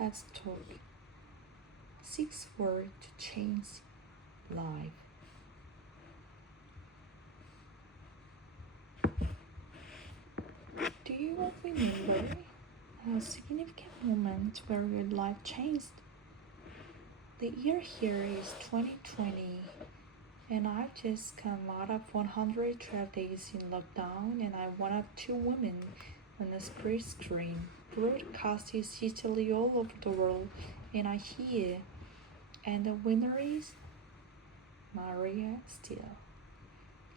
TED Talk. 6 words to change life. Do you all remember a significant moment where your life changed? The year here is 2020, and I've just come out of 112 days in lockdown, and I'm one of 2 women on a split screen, broadcasted digitally all over the world, and I hear, and the winner is Maria Steele.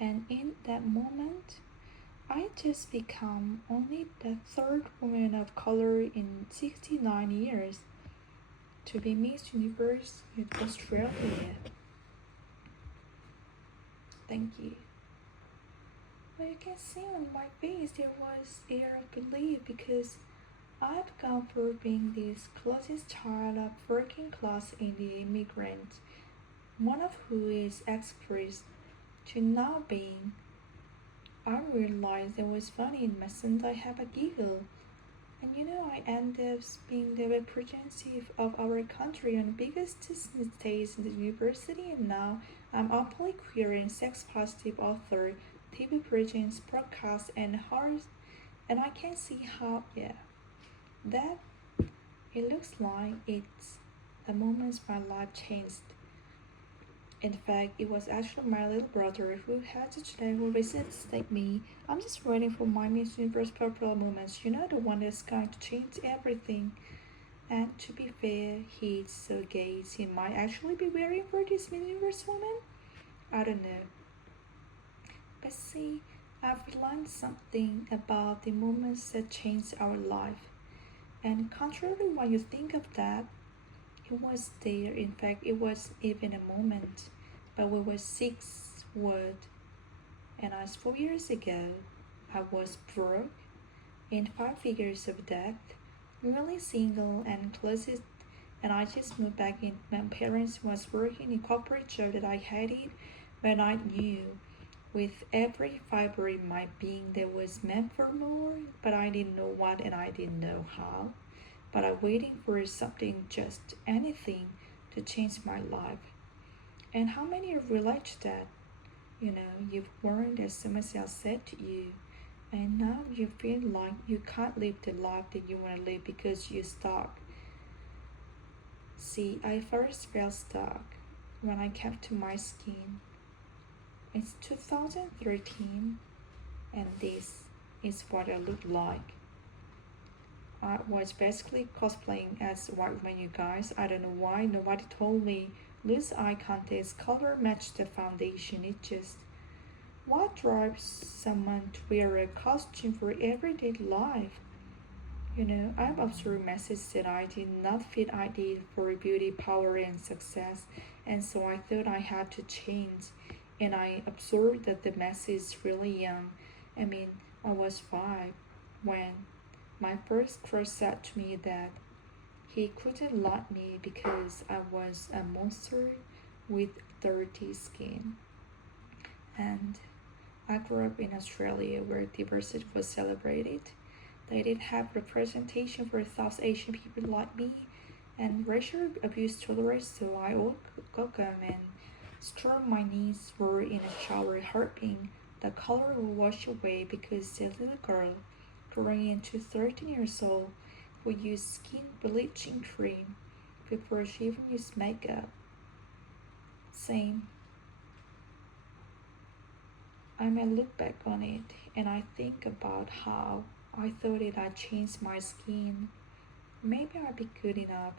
And in that moment, I just become only the 3rd woman of color in 69 years to be Miss Universe in Australia. Thank you. But you can see on my face there was air of relief because I've gone from being this closest child of working class Indian immigrant, one of who is ex-priest, to now being. I realized it was funny in my sons I have a giggle. And I ended up being the representative of our country on the biggest stage in the university, and now I'm openly queer and sex-positive author, TV presence, podcast, and horrors, and I can see how, that it looks like it's the moment my life changed. In fact, it was actually my little brother who had to today who visits like me. I'm just waiting for my Miss Universe popular moments, the one that's going to change everything. And to be fair, he's so gay, he might actually be wearing for this Miss Universe woman. I don't know. But see, I've learned something about the moments that changed our life. And contrary when you think of that, it was there. In fact, it was even a moment. But we were 6 words. And as 4 years ago, I was broke, in 5 figures of debt, really single and closet, and I just moved back in. My parents was working in corporate job that I hated, when I knew with every fiber in my being there was meant for more, but I didn't know what and I didn't know how. But I'm waiting for something, just anything, to change my life. And how many relate to that? You've learned as someone else said to you, and now you feel like you can't live the life that you want to live because you're stuck. See, I first felt stuck when I came to my skin. It's 2013, and this is what I look like. I was basically cosplaying as a white woman, you guys. I don't know why nobody told me lose eye contact, color match the foundation. It just, what drives someone to wear a costume for everyday life? I'm observing messages that I did not fit ideal for beauty, power, and success, and so I thought I had to change. And I observed that the message is really young. I was 5 when my first crush said to me that he couldn't like me because I was a monster with dirty skin. And I grew up in Australia where diversity was celebrated. They didn't have representation for South Asian people like me, and racial abuse tolerated, so I woke up and scrubbed my knees were in a shower hoping the color would wash away because the little girl growing into 13 years old would use skin bleaching cream before she even used makeup. Same. I may look back on it and I think about how I thought it had changed my skin. Maybe I'd be good enough.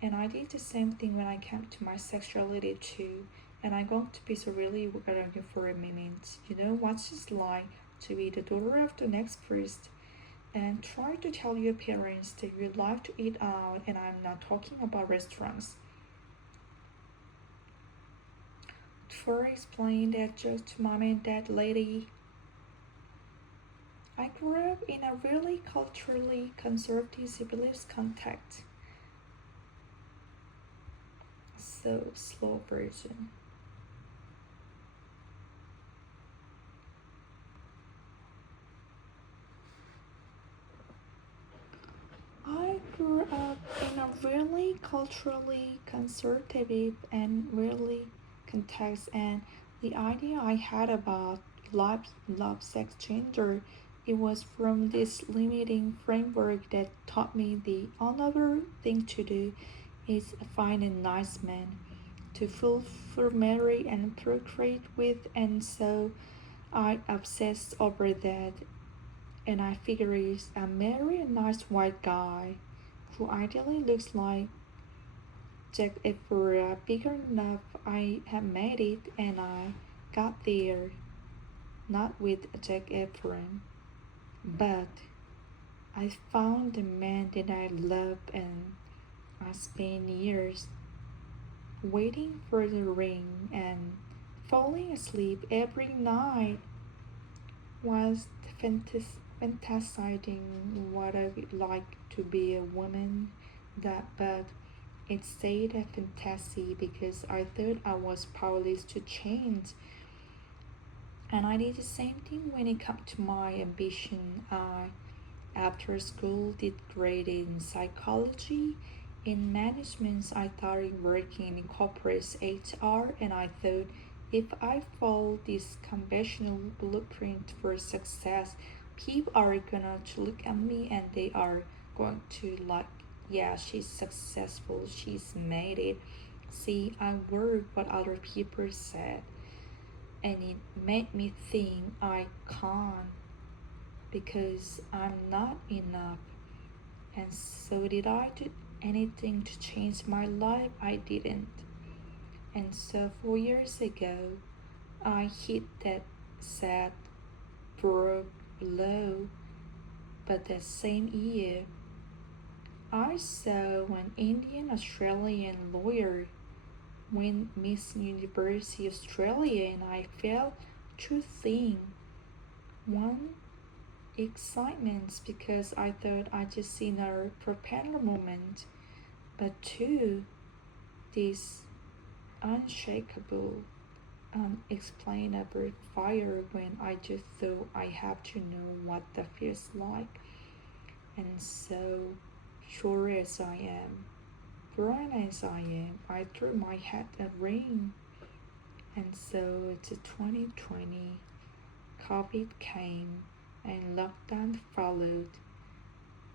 And I did the same thing when I came to my sexuality too. And I'm going to be so really arrogant for a minute. What's it like to be the daughter of the next priest and try to tell your parents that you like to eat out, and I'm not talking about restaurants. Before I explain that joke to mom and dad lady, I grew up in a really culturally conservative beliefs context. So slow version. I grew up really culturally conservative and really context, and the idea I had about love, sex, gender, it was from this limiting framework that taught me the another thing to do is find a nice man to fulfill, marry, and procreate with, and so I obsessed over that, and I figured I marry a nice white guy who ideally looks like Jack Efron. Big enough I have made it, and I got there, not with Jack Efron, but I found the man that I love, and I spent years waiting for the ring and falling asleep every night was fantasizing what I would like to be a woman that but it stayed a fantasy because I thought I was powerless to change. And I did the same thing when it comes to my ambition. I after school did great in psychology. In management, I started working in corporate HR, and I thought if I follow this conventional blueprint for success, people are gonna to look at me and they are going to like, yeah, she's successful, she's made it. See, I work what other people said, and it made me think I can't because I'm not enough. And so, did I do anything to change my life? I didn't. And so, 4 years ago, I hit that sad, broke low. But that same year, I saw an Indian Australian lawyer win Miss University Australia, and I felt two things. One, excitement because I thought I just seen a propeller moment, but two, this unshakable, unexplainable fire when I just thought I have to know what that feels like. And so, sure as I am, bright as I am, I threw my hat at ring. And so it's 2020, COVID came, and lockdown followed.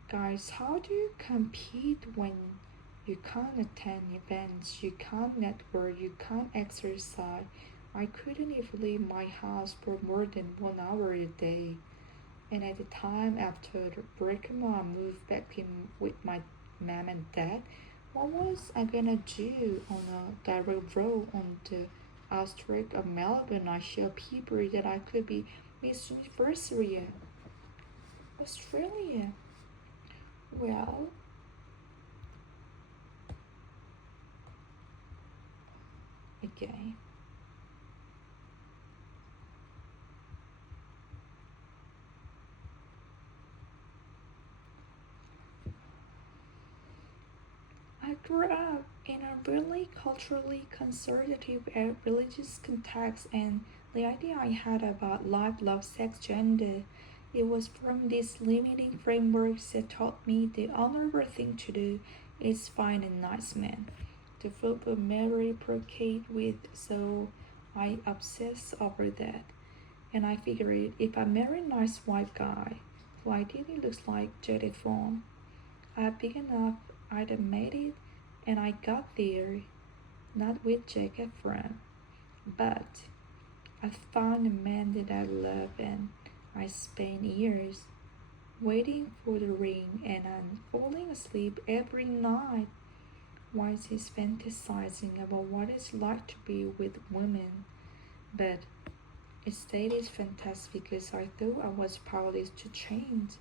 Guys, how do you compete when you can't attend events, you can't network, you can't exercise? I couldn't even leave my house for more than 1 hour a day. And at the time after the breakup, I moved back in with my mom and dad. What was I gonna do on a direct road on the outskirts of Melbourne? I showed people that I could be Miss University, Australia. Well, okay. I grew up in a really culturally conservative and religious context, and the idea I had about life, love, sex, gender, it was from these limiting frameworks that taught me the honorable thing to do is find a nice man to fulfill marry procreate with. So I obsessed over that, and I figured if I marry a nice white guy who ideally looks like Jodie Fawn, I'm big enough, I'd have made it, and I got there, not with Jack Efron, but I found a man that I love, and I spent years waiting for the ring, and I'm falling asleep every night while he's fantasizing about what it's like to be with women. But it stayed as fantastic because I thought I was powerless to change.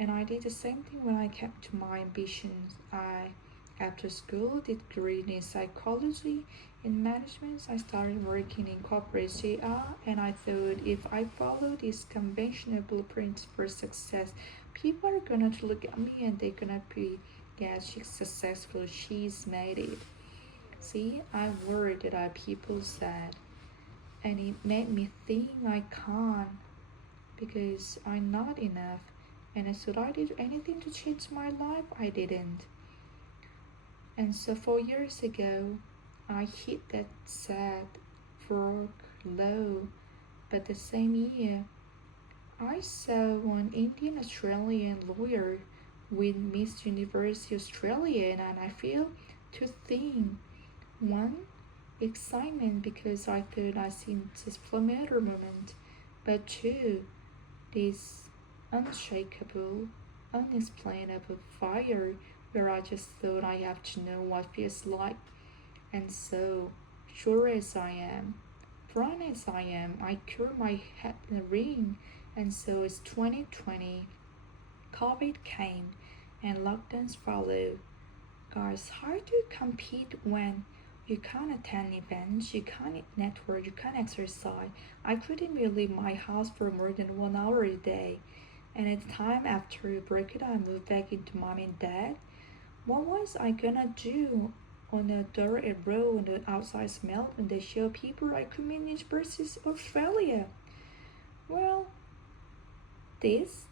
And I did the same thing when I kept to my ambitions. I, after school, did degree in psychology. In management, I started working in corporate HR, and I thought if I follow these conventional blueprints for success, people are gonna look at me and they're gonna be, yeah, she's successful, she's made it. See, I worried that people said, and it made me think I can't because I'm not enough. And should I did anything to change my life? I didn't. And so 4 years ago, I hit that sad fork low. But the same year, I saw an Indian Australian lawyer win Miss Universe Australia, and I feel two things. One, excitement because I thought I seen this Flameter moment, but two, this unshakable, unexplainable fire where I just thought I have to know what feels like. And so, sure as I am, proud as I am, I curl my head in a ring. And so it's 2020. COVID came and lockdowns followed. Guys, how do you compete when you can't attend events, you can't network, you can't exercise? I couldn't even leave my house for more than 1 hour a day. And at the time after we broke it, I moved back into mom and dad. What was I gonna do on a dirt road when the outside smelled and they show people I could manage versus Australia? Well, this